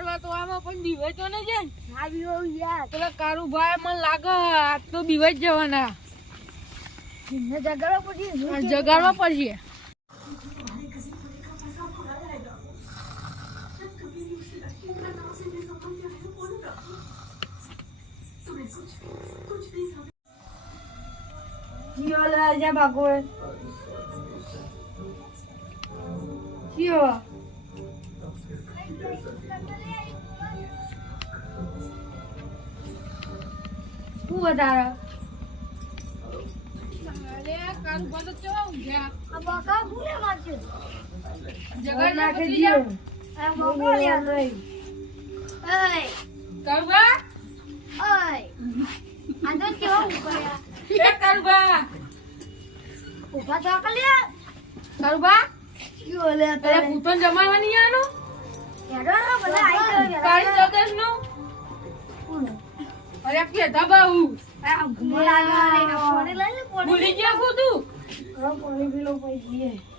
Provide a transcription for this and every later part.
મારવા તો આમાં પણ બીવાય તો ને છે આવ્યો યાર પેલા કારુભાઈ મને લાગે આજ તો બીવાય જ જવાના જગાડવા પડશે જીઓ રાજા બાગો જીઓ શું વધારે અરે કારુભા તો કેવા ઊંઘ્યા આ બાકા ભૂલે મારજો જગા નાખી દીયો આ મોકો લ્યા નહીં એય કારુભા ઓય આનો કેવા ઊંઘ્યા એ કારુભા ઉભા તો કલ્યા કારુભા ક્યો લે તારે ભૂતન જમાવાની આનો યાડો બધા આઈ ગયો કાઈ સદસ નો અરે કે દબાઉ આ ગુમલા રે ના પાણી લઈ લે પાણી ભૂલી ગયા કો તું આ પાણી પીલો પઈ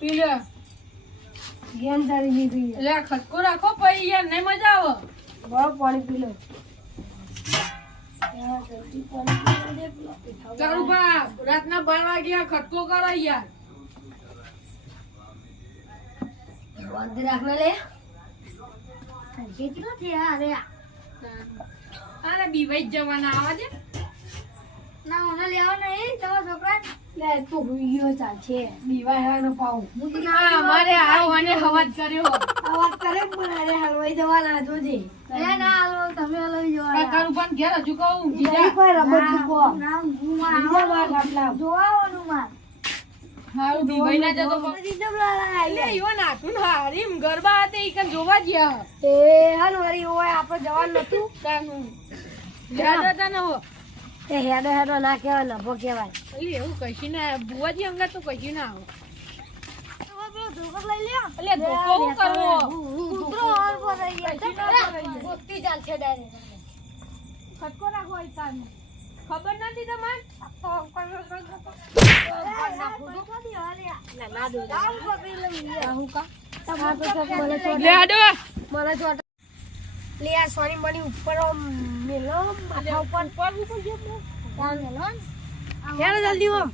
પી લે જ્ઞાન તારી પી લે ખટકો રાખો પઈ યાર નહીં મજા આવે બહુ પાણી પી લે યાર જલ્દી પાણી દે ચાલુ બા રાતના 12 વાગ્યા ખટકો કરો યાર બંધ રાખને લે કેટલો થયા અરે અરે બીવાઈ જવાના આવા દે ના ઓને લેવા નહીં તમારા છોકરા લે તો હુઈયો ચાલશે બીવાવાનો પાઉ ના અમારે આવવાને હવાજ કર્યો હવાજ કરે પણ અરે હલવાઈ જવાના જોજે એ ના હાલો તમે હલવાઈ જવાના કાકાનું પણ ઘેર હજુ કહું બીજા કોઈ રબત મૂકો ના હું મારા ગામલા જોવાનું માર હારું બીવાઈ ના જતો લે ઈવો નાખું હારીમ ગરબા હતી ઈકન જોવા ગયા એ હાલો હરી ઓય આપણે જવાનું નતું કાનું હેડો ન હો એ હેડો ના કેવા લભો કેવાય એટલે એવું કશી ના બુવાજી અંગા તો કશી ના આવો ધોકો લઈ લ્યો એટલે ધોકો હું કરવો કૂતરો ઓર પર ગયા ગોતી ચાલ છે ડાયરેક્ટ ખટકો રાખો ઈકાન ખબર નથી તમને ના દો હું કા મને જો લે આ સોની મની ઉપર મેલો માથા ઉપર પર કોણ મેલો ચાલો જલ્દી ઓમ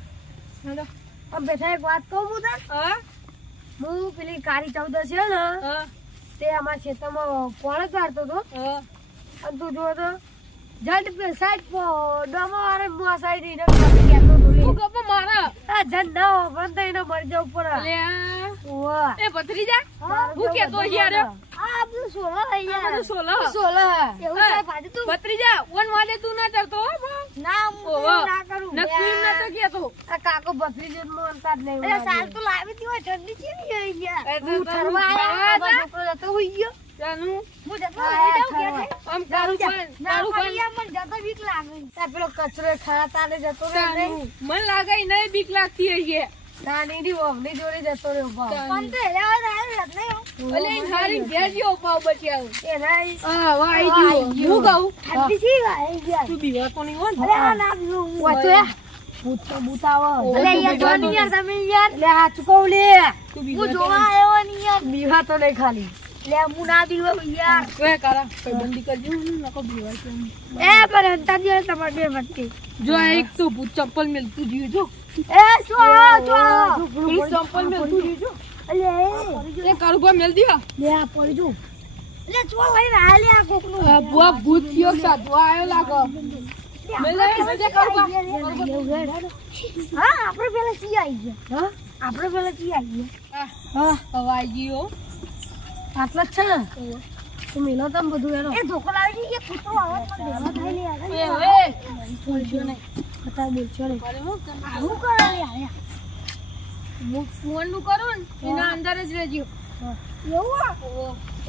હેલો अब બેઠા એક વાત કહું હું તને હું પેલી કારી 14 છે ને તે અમાર ખેતરમાં કોણ કાઢતો તો અને તું જો તો જડ પે સાઈડ પો ડમો આરે મો સાઈડ ઈને કાપી કેતો તો લે ગપ્પો મારા આ જડ ના પણ તો એને મર જાવ ઉપર લે ઓવા એ ભત્રીજા હું કેતો યાર આ આપણું સોલો યાર સોલો એવું કઈ પાડી તું ભત્રીજા ઓન વાલે તું ના ચડતો ના હું ના કરું નક્કી ના તો કેતો આ કાકો ભત્રીજો નો અંતાજ નહીં એ સાલ તો લાવી દી હોય ઠંડી છે ને યાર હું ઠરવા આયા છોકરો જતો હોઈ ગયો જાનુ હું જતો હોઈ જાવ કે આમ કારું પણ મન જતો બીક લાગે આ પેલો કચરો ખરા તાલે જતો રે મન લાગે નહીં બીક લાગતી હશે નાની દી ઓમની જોડે જતો રે ઉભા પણ તે લેવા આવ્યો નહીં ઓલે હારી ભેજ્યો પાવ બચ્યા એ નહીં હા વાઈ ગયો હું કહું ઠંડી છે વાઈ ગયા તું બીવા તો નહીં હો અરે ના હું વાતો ભૂત તો બુતાવો અલે યાર જોની યાર તમે યાર લે આ ચુકવ લે હું જોવા આવ્યો ની યાર બીવા તો નહીં ખાલી લે હું ના બીવો યાર કે કારા બંધી કરજો નકો બીવા છે એ પર અંતર જે તમાર બે વચ્ચે જો એક તો ભૂત ચપ્પલ મેલતું જીવ જો એ જો પ્લીઝ ચપ્પલ મેલતું જીવ જો અલે એ કારુભા મેલ દિયો લે આ પડી જો લે જો લઈને આ લે આ કોકનું બુઆ ભૂત થયો સાધુ આયો લાગો મેલે કારુભા હા આપણે પેલા સી આવી ગયા હા આપણે પેલા સી આવી ગયા હા હવાઈ ગયો આટલા જ છે ને તો મેલો તમ બધું એનો એ ધોકો લાવી કે કૂતરો આવે પણ દેવા થાય લે એ બોલજો નહીં ખતા બોલજો નહીં હું કરે લે આયા હું ફોન નું કરું ને એના અંદર જ રહેજો એવું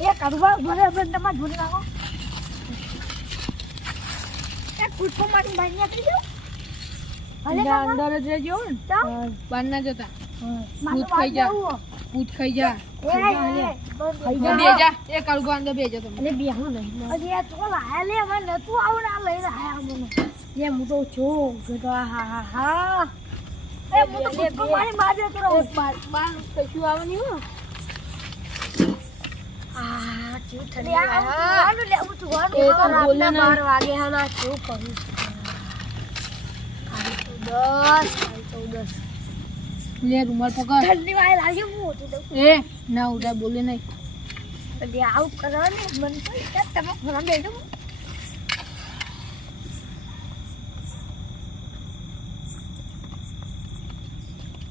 એ કારુભા ભલે આપણે તમાર જોડે રાખો એ કૂતરો મારી બહાર નીકળી જાવ અલે અંદર જ રહેજો ને બહાર ના જતા ભૂત ખાઈ જા ભૂત ખાઈ જા બેજા એ કારુભા અંદર બેજો તમે અરે બેહું નહીં અરે આ તો લાયા લે મને નતું આવું ના લઈને આયા મને એ હું તો છો ગતો હા એ હું તો કૂતરો મારી માજે કરો બાર કશું આવવાની હો આ જીવ ઠંડી આનું લેવું તું ઘર એ તો બોલે ના 12 વાગે હા ના કેવું કર્યું 10 લે રૂમાલ પકડ ઠંડી વાય લાગે હું ઉઠી દઉં એ ના ઉડા બોલે નહીં એટલે આવું કરવાને મન તો તમે ફોન બેઠો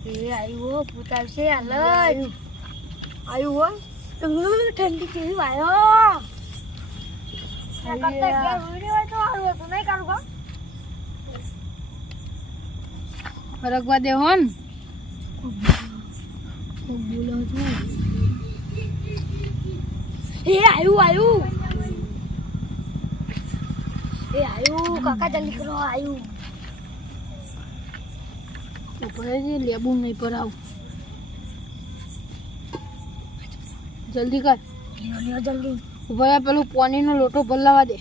એ આયો પૂછાશે હાલ આયો હો ઠંડી કેવી વાયો કરતા કે વિડિયો તો આવો તો નહીં કરું કો ફરકવા દે હોન બોલો છું એ આયો કાકા જલ્દી કરો આયો ઉપર જે લેબુ નહીં પર આવ જલ્દી કર લ્યો જલ્દી ઉપર પેલું પાણીનો લોટો ભરલાવા દે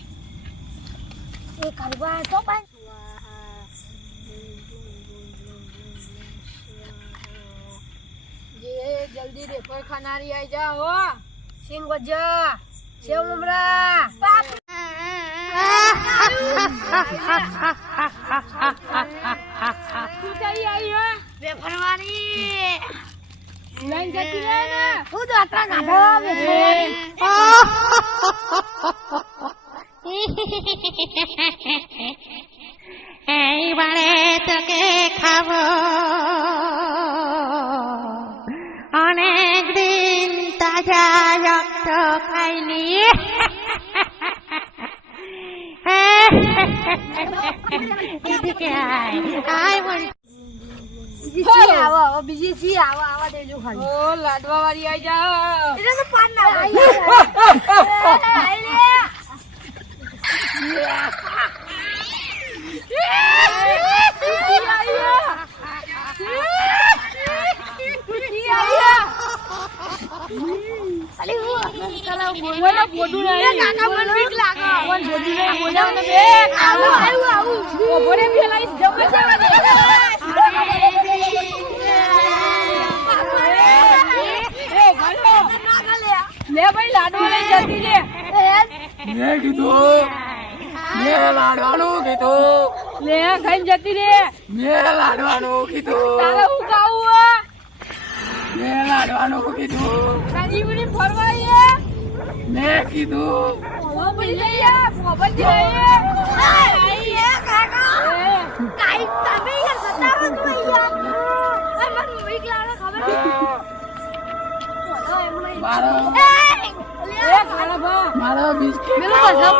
એ કરવા તો ભાઈ જે જલ્દી રેફર ખાનારી આઈ જા હો સિંગ ગજા સેવ મમરા બાપ તું ચાલી આવી હો બે ફરવાની લઈને જતી રહે ને હું તો આટલા ગાઢા બે এই বারে তোকে খাবো অনেক দিন তাজা রক্ত খাইনি এদিকে আয় আয় বলি બીજી છી આવા દેજો ખાલી ઓ લાડવા વાળી આઈ જા એટલે તો પાન ના લે ભાઈ લાડવા લઈ જતી રે મેં કીધું મેં લાડવાનું કીધું લે ખાઈને જતી રે મેં લાડવાનું કીધું તારે હું ખાવું મેં લાડવાનું કીધું તારી બની ફરવા આયે મેં કીધું મોબાઈલ લઈ આ મોબાઈલ લઈ કાઈ તમે યાર સતાવો છો યાર મને વીક લાગે ખબર મારો એ ખાલા ભા મારો બિસ્કિટ મેલો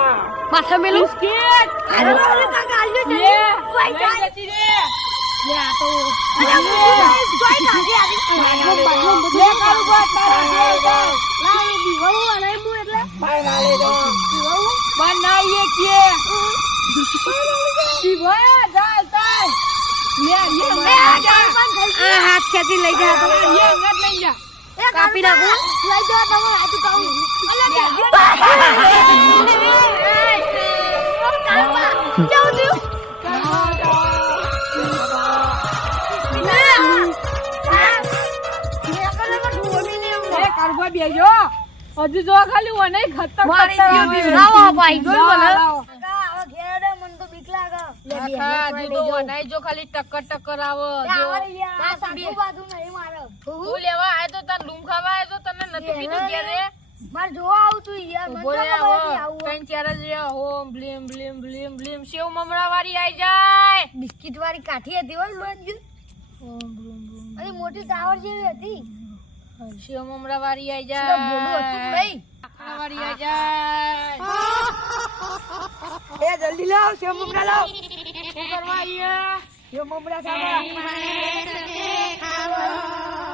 પાછા મેલો બિસ્કિટ અરે કાકા આલ્યો લે જલ્દી લઈ જતી રે લે આ તો જોઈ કાઢી આવી લે કાળુ બા તારા લાઈ દીવાળું અને હું એટલે ભાઈ ના લેજો બનાવીએ કે શિવા જાલ તાય લે આ હાથ ખેતી લઈ જા તો લે અંગત લઈ જા કાપી નાખો લઈ જા તમે આજુ કાઉ કારવા બેજો હજુ જો ખાલી ઓને ખતમ મારી જીવ બિવરાવો ભાઈ જોઈ બોલો કાકા હવે ઘેડે મન તો બીક લાગે લે બે હજુ તો ઓને જો ખાલી ટક્કર આવો ના સાચું બાજુ નહીં મારો તું લેવા આય તો તાર લૂમ ખાવા આય તો તને નથી કીધું કે રે માર જોવા આવું તું યાર મને બોલે તો ખબર નહીં આવું કઈ ચાર જ હોમ બ્લીમ બ્લીમ બ્લીમ બ્લીમ સેવ મમરા વાળી આઈ જાય બિસ્કિટ વાળી કાઠી હતી હોય મત જો અરે મોટી ટાવર જેવી હતી સેવ મમરા વાળી આઈ તો જાય બોડું હતું નહીં વાળી આઈ જાય એ જલ્દી લાવ સેવ મમરા લાવ શું કરવા આયા સેવ મમરા ખાવા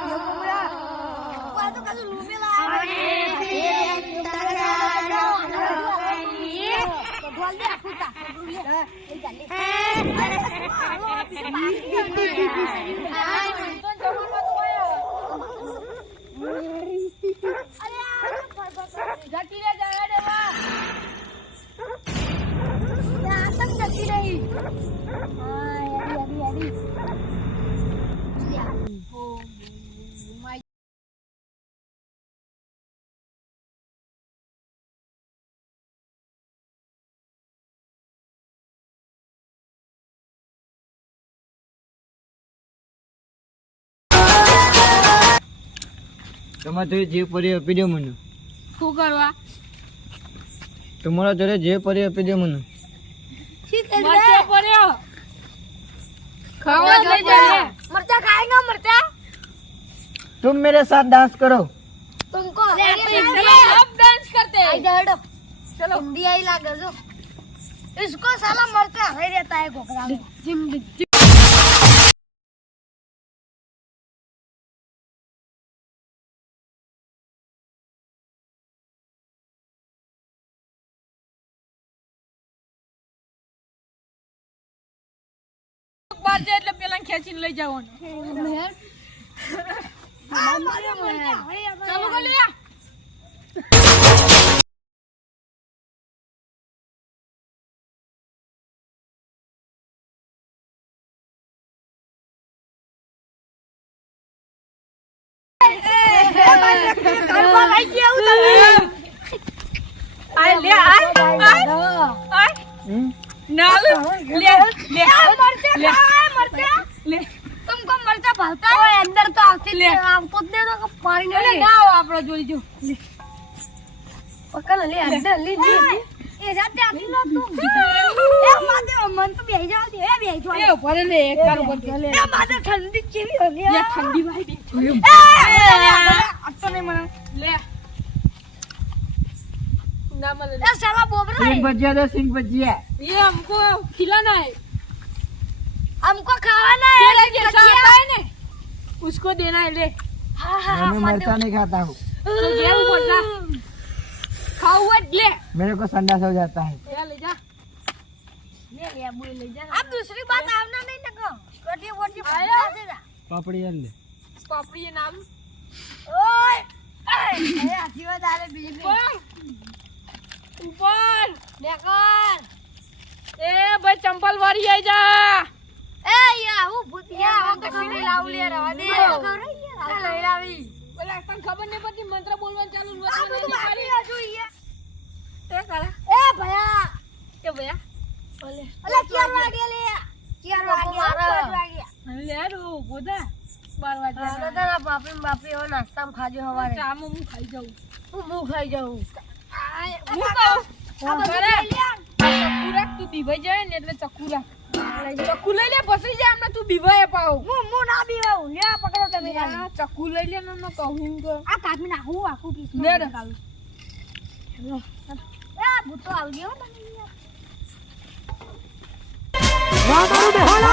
સેવ મમરા આ તો કાજુ લૂમે લાવ ભગવાન દે આખું તા એ ચાલે અરે હાલો જતી રે જવા દેવા જતી રહી હા યારી તમારા જોડે જે પરી આપી દો મને. શું કરવા? તમારા જોડે જે પરી આપી દો મને. મરચા પડ્યો. ખાવા લઈ જાય. मरचा खाएगा मरचा तुम मेरे साथ डांस करो. तुमको अब डांस करते हैं. हटो चलो हिंदी आई लागे जो इसको साला मरचा है रहता है घोकरा में બાર જાય એટલે પેલા ખેંચીને લઈ જવાનું. ચાલુ કર લે. આય લે આય ના લે લે मरचा લે तुमको मरचा भावता है अंदर तो आती ले आपको दे दो पानी એટલે नहीं ના આવો આપણો જોઈ જો. पकड़ ले अंदर ले ये जाते आती ना तुम ए मादे मन तो बेही जाओ दे बेही जाओ એ ઉપર લે એક કાર ઉપર લે. ए मादे ठंडी चीनी हो गया લે ઠંડી ભાઈ દી. तो नहीं मना લે ના મળે. ए साला बोबरा सिंग भजिया दो, सिंग भजिया. ये हमको खिलाना है. हमको खावाना है केले जैसा आता है ना उसको देना है. ले हाँ मैं मिर्चा नहीं खाता हूँ. तो ये ऊपर जा खाओ हुआ ले मेरे को संडास हो जाता है. ले जा. ले ले अबू ले जा अब दूसरी बात आवना नहीं नको छोटी मोटी आया पापड़ी ले. पापड़ी ये नाम ओए ए आशीर्वाद आले बीजे ऊपर देखर ए भाई चंपल वारी आई जा. ए या वो भूतिया हम तो सीने लाव ले रहा दे ले लावी बोला तन खबर नहीं पड़ती मंत्र बोलवा चालू अब हुआ तो नहीं बाकी निकाली. राजू ये ते करा ए भैया के भैया बोले अरे क्या वागे ले क्या वागे ले रो बोदा 12 वागे दादा ना बापी हो नाश्ता में खाजो हवारे ચામ હું ખાઈ જાઉં. હું ખાઈ જાઉં હું કહું કરે ચકુરા તું બીવાઈ જાય ને એટલે ચકુરા ચકુ લઈ લે પછી જાય અમને તું બીવાય પાવ. હું ના બીવાઉં લે પકડો તમે ચકુ લઈ લે ને કહું કે આ કાપી નાખું આખું પીસ લે રે. એ ભૂતો આવી ગયો મને વાહ મારું બેહાલા.